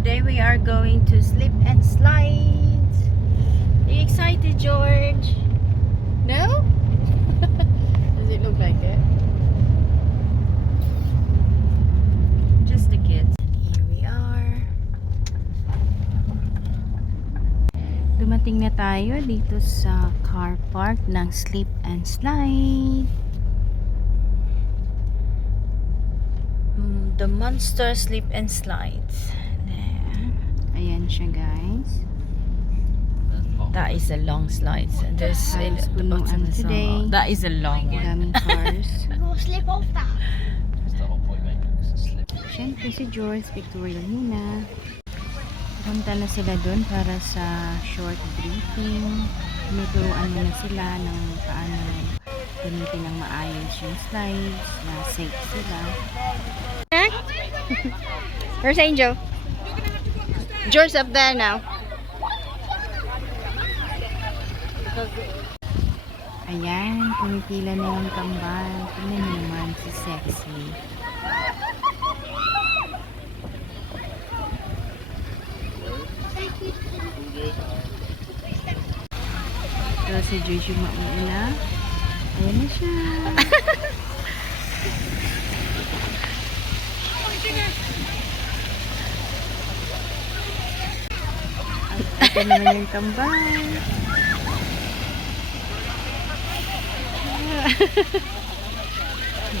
Today we are going to slip and slide. Are you excited, George? No? Does it look like it? Just the kids. And here we are. Dumating na tayo dito sa car park ng slip and slide. The Monster Slip and Slides. There. Ayan siya, guys. That is a long slide. There's Halos punuan today. That is a long one. Daming cars. Go slip off that. That's the whole point, mate. It's a slip. Siyempre si George, Victoria muna. Punta na sila doon para sa short briefing. Tinuturuan muna sila ng paano gamitin ng maayos yung slides, na safe sila. Where's Angel? George up there now. Ayan, pumipila na yung kambal. Tingnan niyo naman si Sexy. So si George yung mauuna. Ayan na siya. At ito naman yung kambal.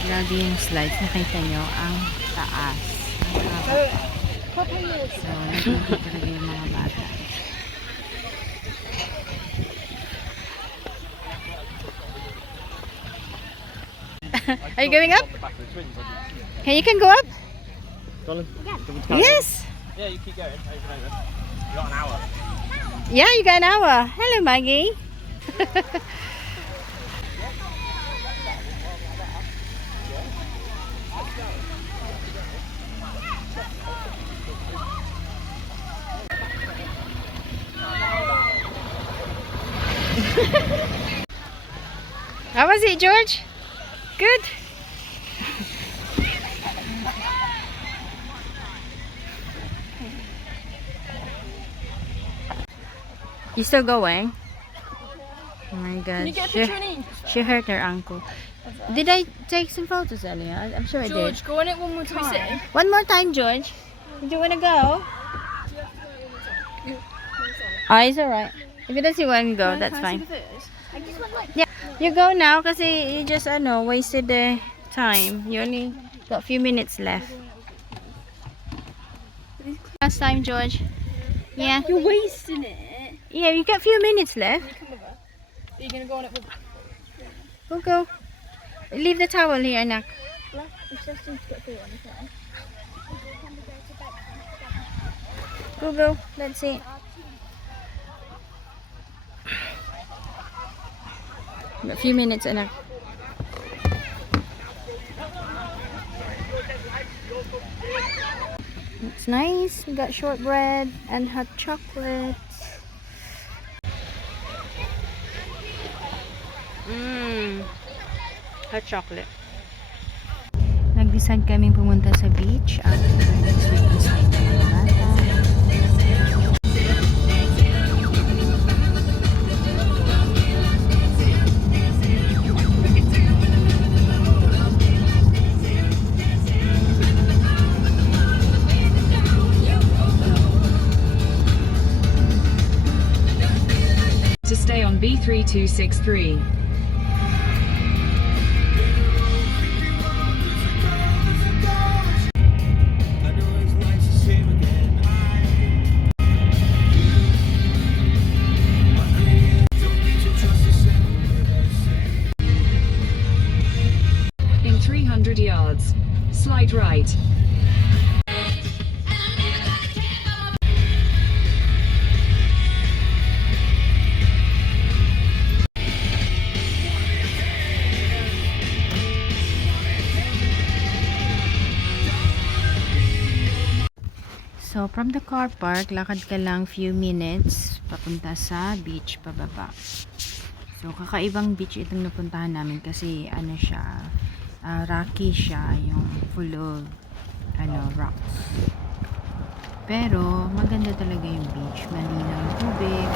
Grabe yung slides. Nakita nyo ang taas. Ang haba. So, nagigit talaga yung mga bata. Are you going up? You can go up? Colin? Yes. Yeah, you keep going. Over and over. You got an hour. Yeah, you got an hour. Hello, Maggie. How was it, George? Good. You still going? Oh my god. She hurt her ankle. Did I take some photos earlier? I'm sure I did. George, go on it one more time. One more time, George. Do you want to go? Oh, it's alright. If it doesn't want to go, that's fine. Yeah, you go now because you just, I know, wasted the time. You only got a few minutes left. Last time, George. Yeah. You're wasting it. Yeah, you got a few minutes left. Are you going to go on it with Go. Leave the towel here, Anak. Go. Let's see. A few minutes, Anak. It's nice. We got shortbread and hot chocolate. Hot chocolate. Nag-decide kaming pumunta sa beach after nag-sleep inside ng mga bata. To stay on B3263. In 300 yards, slide right. So, from the car park, lakad ka lang few minutes papunta sa beach pababa. So, kakaibang beach itong napuntahan namin kasi ano siya, rocky siya, yung full of rocks. Pero maganda talaga yung beach. Malinaw yung tubig.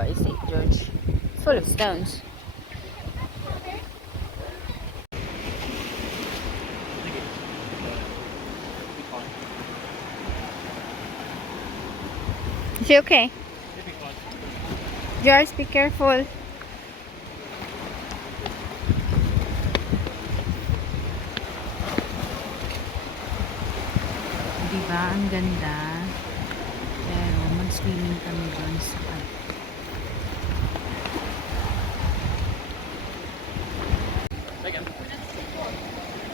What is St. George? Full of stones. Is he okay? George, be careful. Diba? Ang ganda. Pero mag-swimming kami doon sa Take him.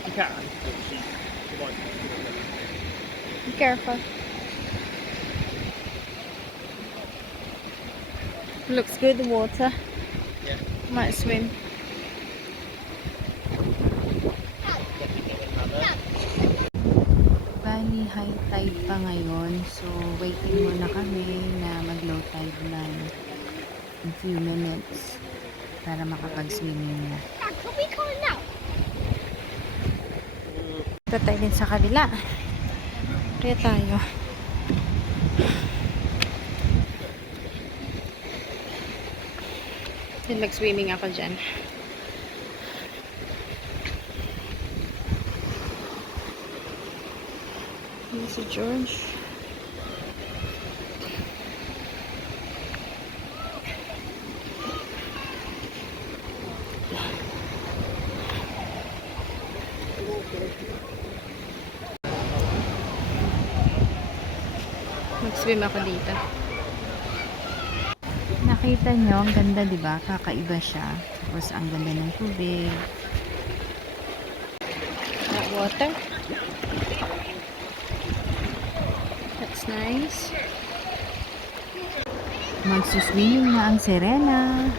You can. She won't. Be careful. Looks good, the water. Yeah. Might swim. Bali, high tide pa ngayon. So, waiting muna kami na mag-low tide na in few minutes para makapag-swimming na. Dad, can we come now? Ito tayo din sa kabila. Kaya tayo. Then mag-swimming ako dyan. Yun si George. Mag-swim ako dito. Nakita nyo, ang ganda, diba? Kakaiba siya. Tapos, ang ganda ng tubig. That water. That's nice. Magsuswimming na ang Serena.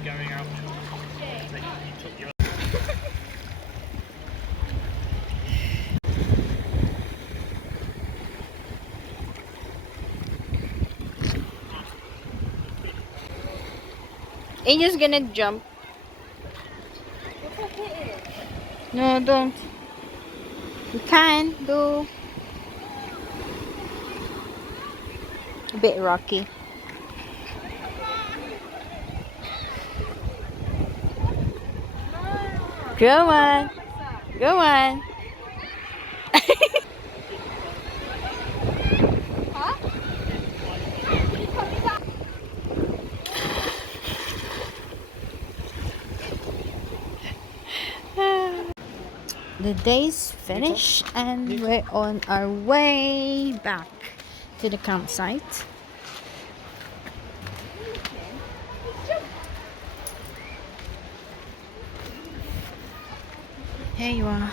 You're going out. You took your. Angel's gonna jump. No, don't. You can go. A bit rocky. Go on. Go on. The day's finished and we're on our way back to the campsite. Here you are.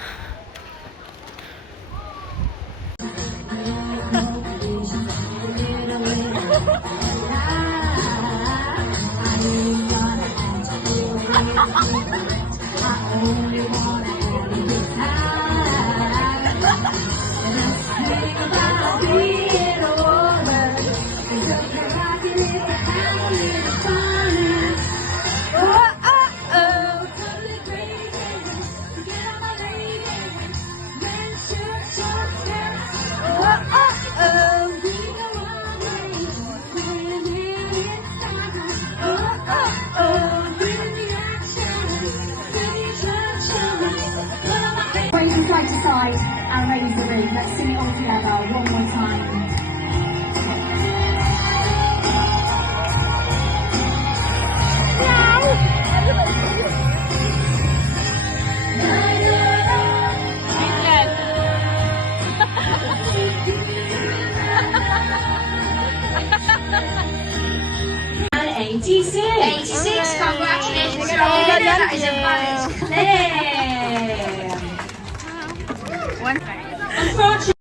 side to side and raise the roof. Let's sing it all together one more time. And 86. 86, congratulations. That is a valid claim. One. Unfortunately,